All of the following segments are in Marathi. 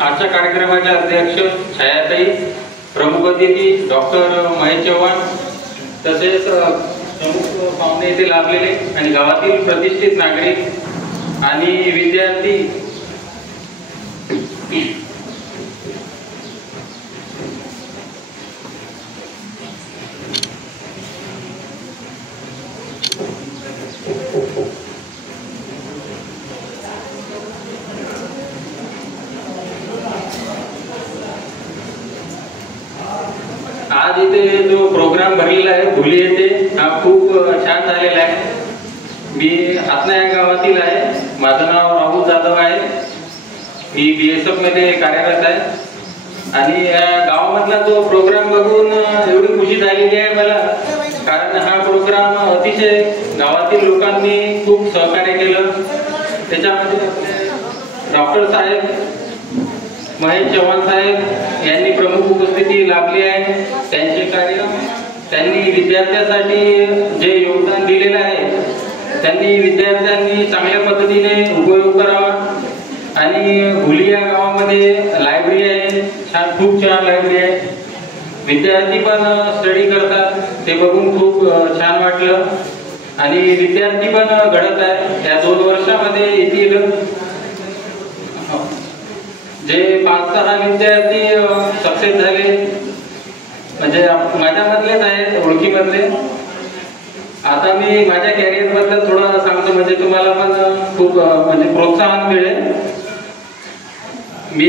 आजच्या कार्यक्रमाचे अध्यक्ष छायाताई, प्रमुख अतिथी डॉक्टर महेश चव्हाण, तसेच प्रमुख पाहुणे येथे लाभलेले आणि गावातील प्रतिष्ठित नागरिक आणि विद्यार्थी, आज इथे जो प्रोग्राम भरलेला आहे भुली येथे, हा खूप छान झालेला आहे. मी हातना या गावातील आहे. माझं नाव राहुल जाधव आहे. मी BSF मध्ये कार्यरत आहे आणि या गावामधला जो प्रोग्राम बघून एवढी खुशी झालेली आहे मला, कारण हा प्रोग्राम अतिशय गावातील लोकांनी खूप सहकार्य केलं. त्याच्यामध्ये डॉक्टर साहेब महेश चव्हाण साहेब यांनी प्रमुख उपस्थिती लाभली आहे. त्यांचे कार्य, त्यांनी विद्यार्थ्यांसाठी जे योगदान दिलेलं आहे, त्यांनी विद्यार्थ्यांनी चांगल्या पद्धतीने उपयोग करावा. आणि भुली या गावामध्ये लायब्ररी आहे, खूप छान लायब्ररी आहे. विद्यार्थी पण स्टडी करतात, ते बघून खूप छान वाटलं. आणि विद्यार्थी पण घडत आहे. या 2 वर्षामध्ये येथील जे 5-6 विद्यार्थी सक्सेस झाले, म्हणजे माझ्यामधलेच आहेत, ओळखीमधले. आता मी माझ्या कॅरियर बद्दल थोडं सांगतो, म्हणजे तुम्हाला पण खूप म्हणजे प्रोत्साहन मिळेल. मी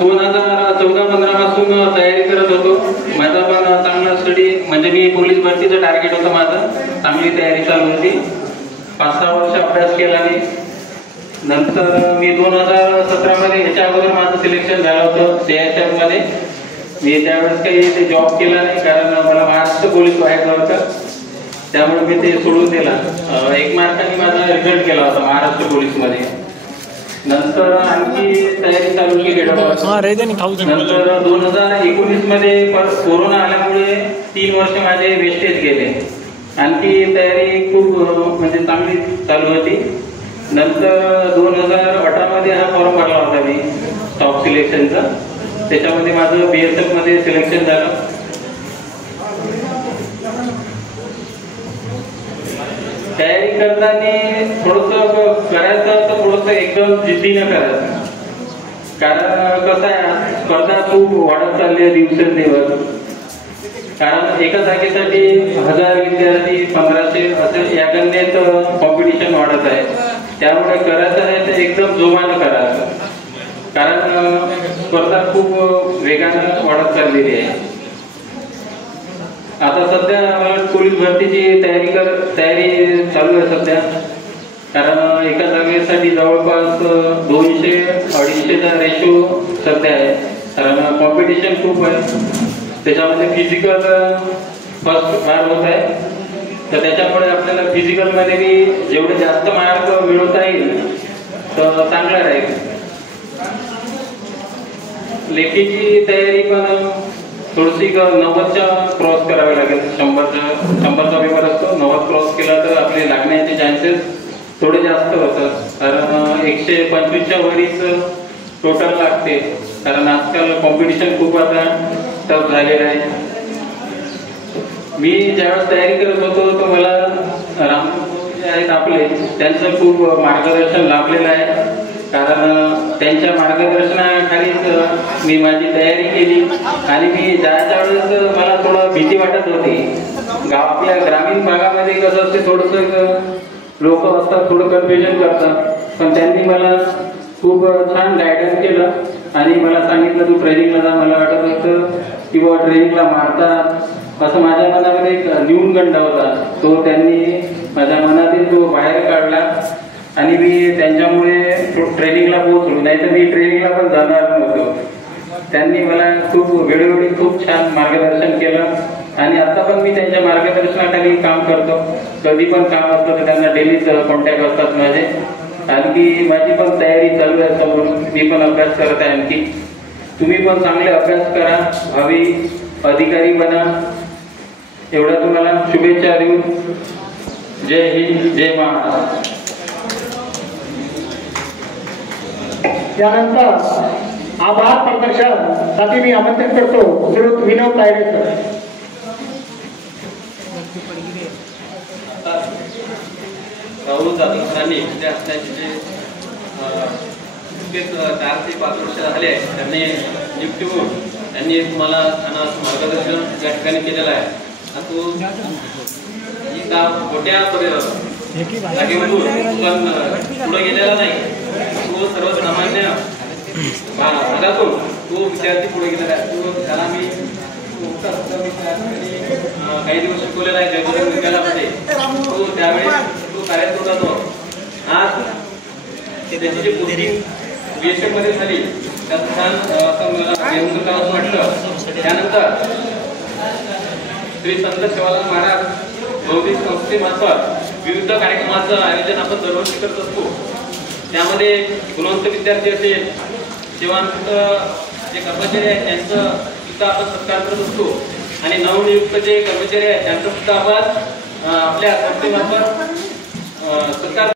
2014-15 पासून तयारी करत होतो. माझा पण चांगला स्टडी, म्हणजे मी पोलीस भरतीचं टार्गेट होतं माझं. चांगली तयारी चालू होती. 5-6 वर्ष अभ्यास केला मी. नंतर मी 2017 मध्ये याच्या अगोदर माझं सिलेक्शन झालं होतं CISF मध्ये. मी त्यावेळेस काही ते जॉब केला नाही, कारण मला महाराष्ट्र पोलीस व्हायचं होतं. त्यामुळे मी ते सोडून दिला. 1 मार्काने माझा रिझल्ट केला होता महाराष्ट्र पोलीस मध्ये. नंतर आणखी तयारी चालू केली. नंतर 2019 मध्ये कोरोना आल्यामुळे 3 वर्ष माझे वेस्टेज गेले. आणखी तयारी खूप म्हणजे चांगली चालू होती. नंतर 2018 मध्ये हा फॉर्म भरला होता मी स्टॉप सिलेक्शनचा. त्याच्यामध्ये माझं BSF मध्ये सिलेक्शन झालं. तयारी करताना थोडंसं करायचं तर थोडंसं एकदम जिद्दीनं करायचं, कारण कसं आहे, स्पर्धा खूप वाढत चालली आहे दिवसेंदिवस. कारण एका जागेसाठी 1000 विद्यार्थी, 1500 असं या गणनेत कॉम्पिटिशन वाढत आहे. त्यामुळे करायचं आहे तर एकदम जोमानं करायचं, कारण स्पर्धा खूप वेगानं वाढत चाललेली आहे. आता सध्या पोलीस भरतीची तयारी चालू आहे सध्या, कारण एका जागेसाठी जवळपास 200-250चा रेशो सध्या आहे. कारण कॉम्पिटिशन खूप आहे. त्याच्यामध्ये फिजिकल फर्स्ट फार होत आहे. तर त्याच्यामुळे आपल्याला फिजिकलमध्ये बी जेवढे जास्त मार्क मिळवता येईल तर चांगलं राहील. लेखीची तयारी पण थोडीशी 90च्या क्रॉस करावी लागेल. 100चा पेपर असतो, 90 क्रॉस केला तर आपले लागण्याचे चान्सेस थोडे जास्त होतात. कारण 125च्या वरीच टोटल लागते, कारण आजकाल कॉम्पिटिशन खूप आता टफ झालेलं आहे. मी ज्यावेळेस तयारी करत होतो तर मला राम जे आहेत आपले, त्यांचं खूप मार्गदर्शन लाभलेलं आहे. कारण त्यांच्या मार्गदर्शनाखालीच मी माझी तयारी केली. आणि मी ज्याच्या वेळेस मला थोडं भीती वाटत होती. आपल्या ग्रामीण भागामध्ये कसं असते, थोडंसं लोक असतात, थोडं कन्फ्युजन करतात. पण त्यांनी मला खूप छान गायडन्स केलं आणि मला सांगितलं तू ट्रेनिंगला जा. मला वाटत होतं की बाबा ट्रेनिंगला मारतात, असं माझ्या मनामध्ये एक न्यूनगंड होता. तो त्यांनी माझ्या मनातील तो बाहेर काढला आणि मी त्यांच्यामुळे ट्रेनिंगला पोहोचलो. नाही तर मी ट्रेनिंगला पण जाणार नव्हतो. त्यांनी मला खूप वेळोवेळी खूप छान मार्गदर्शन केलं आणि आता पण मी त्यांच्या मार्गदर्शनाखाली काम करतो. कधी पण काम असतं तर त्यांना डेलीच कॉन्टॅक्ट असतात माझे. आणखी माझी पण तयारी चालू आहे समोर. मी पण अभ्यास करत आहे. आणखी तुम्ही पण चांगले अभ्यास करा, भावी अधिकारी बना, एवढा तुम्हाला शुभेच्छा देऊन जय हिंद, जय महाराष्ट्र. त्यानंतर आभार प्रदर्शनासाठी मी आमंत्रित करतो श्रीयुत विनोद तायडे सर. राहुल जाधव सरांनी इथे असल्याचे जे नुकतेच 4 ते 5 वर्ष झाले त्यांनी नियुक्ती होऊन त्यांनी तुम्हाला मार्गदर्शन या ठिकाणी केलेलं आहे. तो ही मोठ्या जागेवरून पण पुढे गेलेला नाही. तो सर्वसामान्य भागातून तो विद्यार्थी पुढे गेलेला आहे. तो त्याला मी काही दिवस शिकवलेला आहे जयपूर विद्यालयामध्ये. तो त्यावेळेस तो कार्यरत होता. आज त्याची जी पोस्टिंग बीएसएफ मध्ये झाली त्यात छान असं वाटलं. त्यानंतर श्री संत सेवालाल महाराज बौद्धिक संस्थेमार्फत विविध कार्यक्रमाचं आयोजन आपण दरवर्षी करत असतो. त्यामध्ये गुणवंत विद्यार्थी असेल सेवांत जे कर्मचारी आहेत त्यांचं सुद्धा आपण सत्कार करत असतो आणि नवनियुक्त जे कर्मचारी आहेत त्यांचं सुद्धा आपण आपल्या संस्थेमार्फत सत्कार